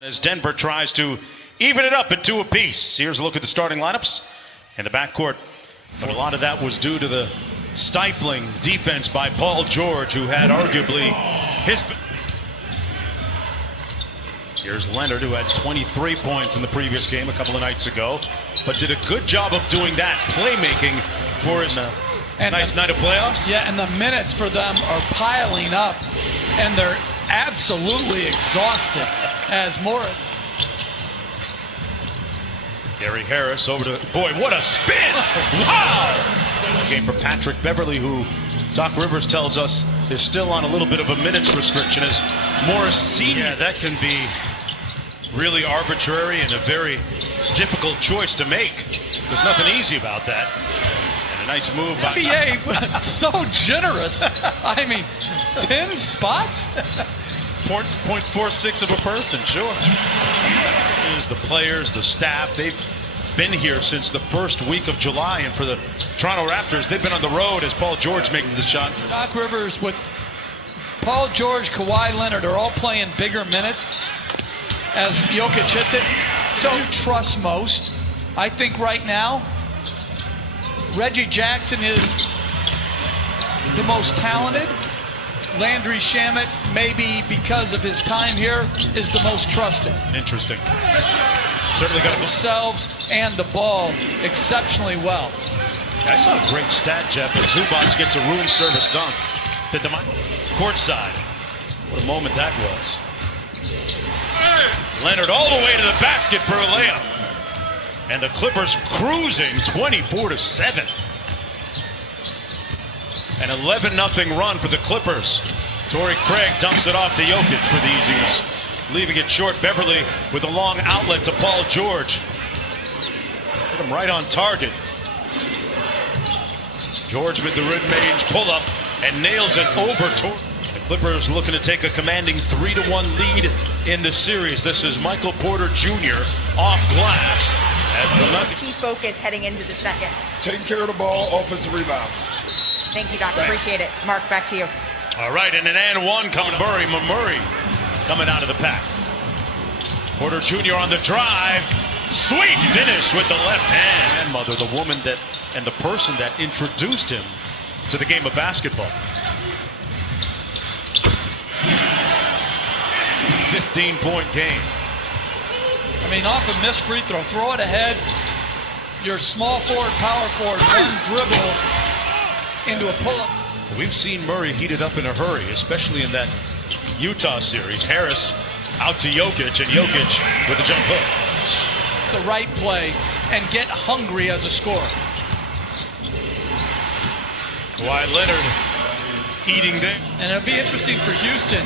As Denver tries to even it up at 2 apiece. Here's a look at the starting lineups in the backcourt. But a lot of that was due to the stifling defense by Paul George, who had arguably his... Here's Leonard, who had 23 points in the previous game a couple of nights ago, but did a good job of doing that, playmaking for his nice night of playoffs. Yeah, and the minutes for them are piling up, and they're absolutely exhausted as Morris. Gary Harris over to, boy, what a spin! Wow! Game for Patrick Beverley, who Doc Rivers tells us is still on a little bit of a minutes restriction as Morris Sr. Yeah, that can be really arbitrary and a very difficult choice to make. There's nothing easy about that. And a nice move by... NBA, so generous. I mean, 10 spots? 0.46 of a person, sure. Is the players, the staff, they've been here since the first week of July, and for the Toronto Raptors, they've been on the road as Paul George making the shot. Doc Rivers with Paul George, Kawhi Leonard are all playing bigger minutes as Jokic hits it. So trust most. I think right now, Reggie Jackson is the most talented. Landry Shamet, maybe because of his time here, is the most trusted. Interesting. Certainly got themselves and the ball exceptionally well. I saw a great stat, Jeff, as Zubac gets a room service dunk. Courtside. What a moment that was. Leonard all the way to the basket for a layup. And the Clippers cruising 24-7. An 11-0 run for the Clippers. Torrey Craig dumps it off to Jokic for the easy one. Leaving it short. Beverley with a long outlet to Paul George. Put him right on target. George with the mid-range pull-up and nails it over Torrey. The Clippers looking to take a commanding 3-1 lead in the series. This is Michael Porter Jr. off glass as the Nuggets. Key focus heading into the second. Taking care of the ball, offensive rebound. Thank you, Doc. Appreciate it. Mark, back to you. All right, and an and one coming. Murray coming out of the pack. Porter Jr. on the drive. Sweet finish with the left hand. Grandmother, the woman that and the person that introduced him to the game of basketball. 15-point game. I mean, off a missed free throw, throw it ahead. Your small forward, power forward, one dribble into a pull-up. We've seen Murray heated up in a hurry, especially in that Utah series. Harris out to Jokic, and Jokic with a jump hook. The right play and get hungry as a scorer. Kawhi Leonard eating there. And it'll be interesting for Houston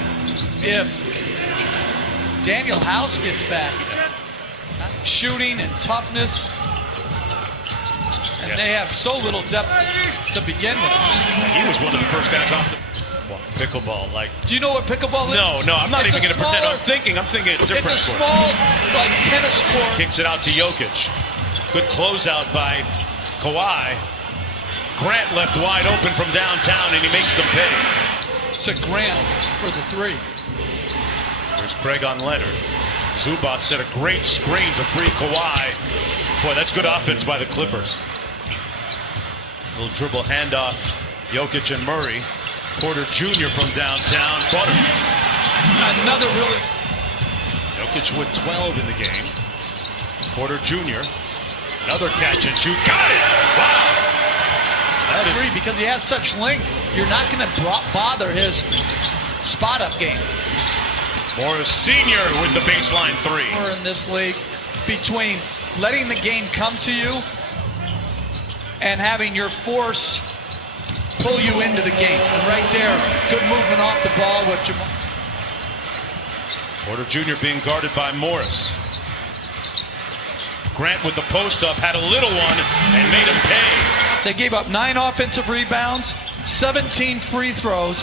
if Daniel House gets back. Shooting and toughness. And they have so little depth to begin with. He was one of the first guys off the pickleball. Like, do you know what pickleball is? No, I'm not even going to pretend. I'm thinking it's different. It's a small, like, tennis court. Kicks it out to Jokic. Good closeout by Kawhi. Grant left wide open from downtown, and he makes them pay. To Grant for the three. There's Craig on Leonard. Zubac set a great screen to free Kawhi. Boy, that's good offense by the Clippers. Little dribble handoff. Jokic and Murray. Porter Jr. from downtown. Another really... Jokic with 12 in the game. Porter Jr. Another catch and shoot. Got it! Wow! That is... Three, because he has such length, you're not going to bother his spot-up game. Morris Sr. with the baseline three. We're in this league between letting the game come to you and having your force pull you into the game. And right there, good movement off the ball. Porter Jr. being guarded by Morris. Grant with the post up, had a little one, and made him pay. They gave up 9 offensive rebounds, 17 free throws,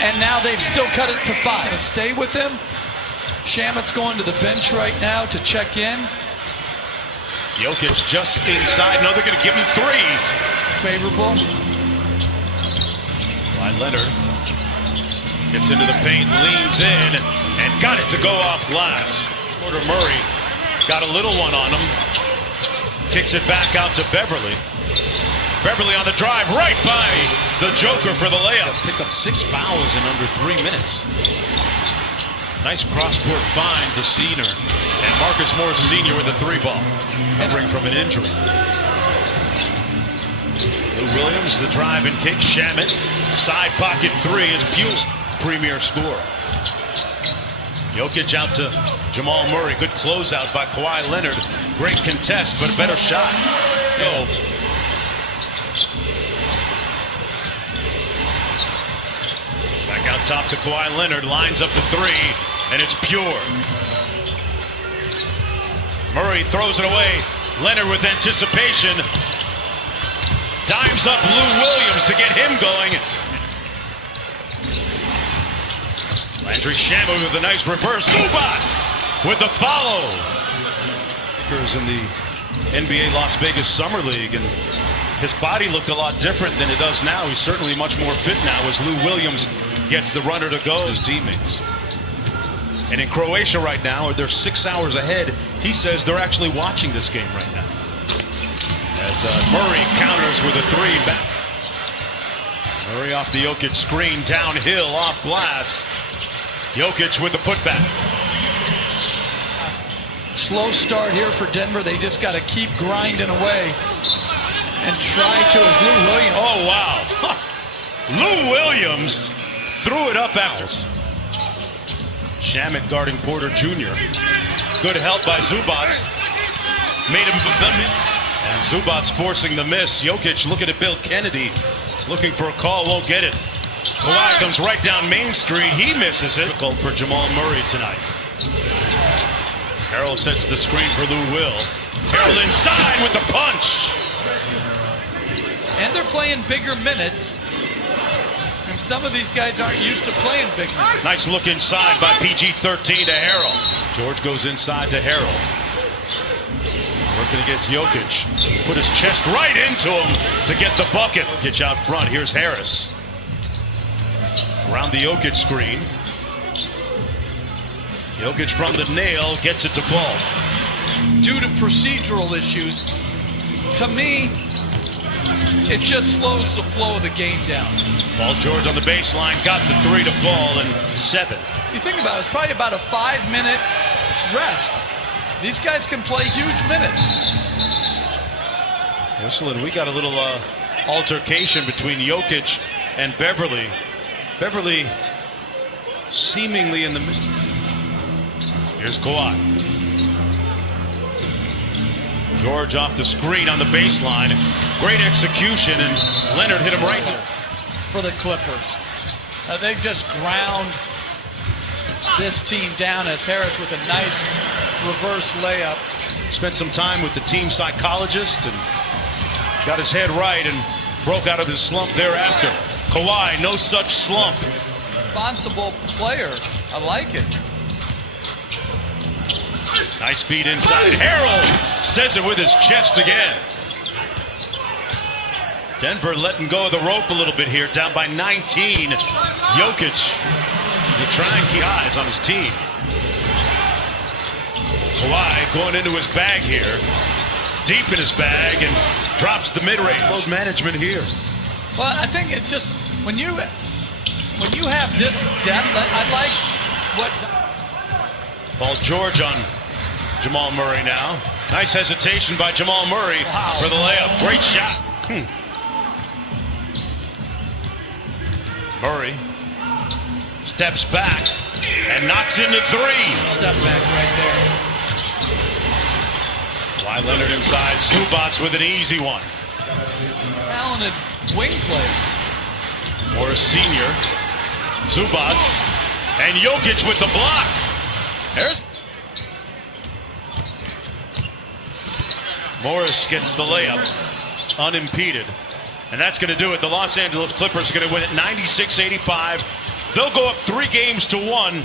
and now they've still cut it to 5. Stay with him. Shamet's going to the bench right now to check in. Jokic just inside. No, they're going to give him 3. Favorable. By Leonard. Gets into the paint, leans in, and got it to go off glass. Porter Murray got a little one on him. Kicks it back out to Beverly. Beverly on the drive, right by the Joker for the layup. Picked up 6 fouls in under 3 minutes. Nice cross-court find to Senior. And Marcus Morris Sr. with a 3-ball. Recovering from an injury. Lou Williams, the drive and kick. Shamet, side pocket 3 is Buell's premier score. Jokic out to Jamal Murray. Good closeout by Kawhi Leonard. Great contest, but a better shot. Go. Back out top to Kawhi Leonard. Lines up the 3, and it's pure. Murray throws it away. Leonard with anticipation. Dimes up Lou Williams to get him going. Landry Shamet with a nice reverse. Zubats with the follow. In the NBA Las Vegas Summer League, and his body looked a lot different than it does now. He's certainly much more fit now as Lou Williams gets the runner to go. His teammates. And in Croatia right now, they're 6 hours ahead. He says they're actually watching this game right now. As Murray counters with a 3 back. Murray off the Jokic screen, downhill, off glass. Jokic with the putback. Slow start here for Denver. They just got to keep grinding away and try to. As Lou Williams. Oh, wow. Lou Williams threw it up Owls. Shamet guarding Porter Jr. Good help by Zubats. Made him. And Zubats forcing the miss. Jokic looking at Bill Kennedy. Looking for a call, won't get it. Kawhi comes right down Main Street. He misses it. Difficult for Jamal Murray tonight. Harrell sets the screen for Lou Will. Harrell inside with the punch. And they're playing bigger minutes. And some of these guys aren't used to playing big minutes. Nice look inside by PG-13 to Harrell. George goes inside to Harrell. Working against Jokic. Put his chest right into him to get the bucket. Jokic out front. Here's Harris. Around the Jokic screen. Jokic from the nail gets it to Ball. Due to procedural issues, to me, it just slows the flow of the game down. Paul George on the baseline, got the 3 to fall, and 7. You think about it, it's probably about a 5-minute rest. These guys can play huge minutes. Listen, we got a little altercation between Jokic and Beverly. Beverly seemingly in the middle. Here's Kawhi. George off the screen on the baseline. Great execution, and Leonard hit him right for the Clippers. They've just ground this team down as Harris with a nice reverse layup. Spent some time with the team psychologist and got his head right and broke out of his slump thereafter. Kawhi, no such slump. Responsible player. I like it. Nice feed inside. Harrell says it with his chest again. Denver letting go of the rope a little bit here, down by 19. Jokic, to try and keep eyes on his team. Kawhi going into his bag here, deep in his bag, and drops the mid-range. Load management here. Well, I think it's just when you have this depth, I like what. Paul George on Jamal Murray now. Nice hesitation by Jamal Murray for the layup. Great shot. Murray steps back and knocks in the 3. Step back right there. Kawhi Leonard inside. Zubats with an easy one. Talented wing players. Morris Sr. Zubats. And Jokic with the block. There's Morris gets the layup unimpeded. And that's going to do it. The Los Angeles Clippers are going to win it 96-85. They'll go up 3 games to 1.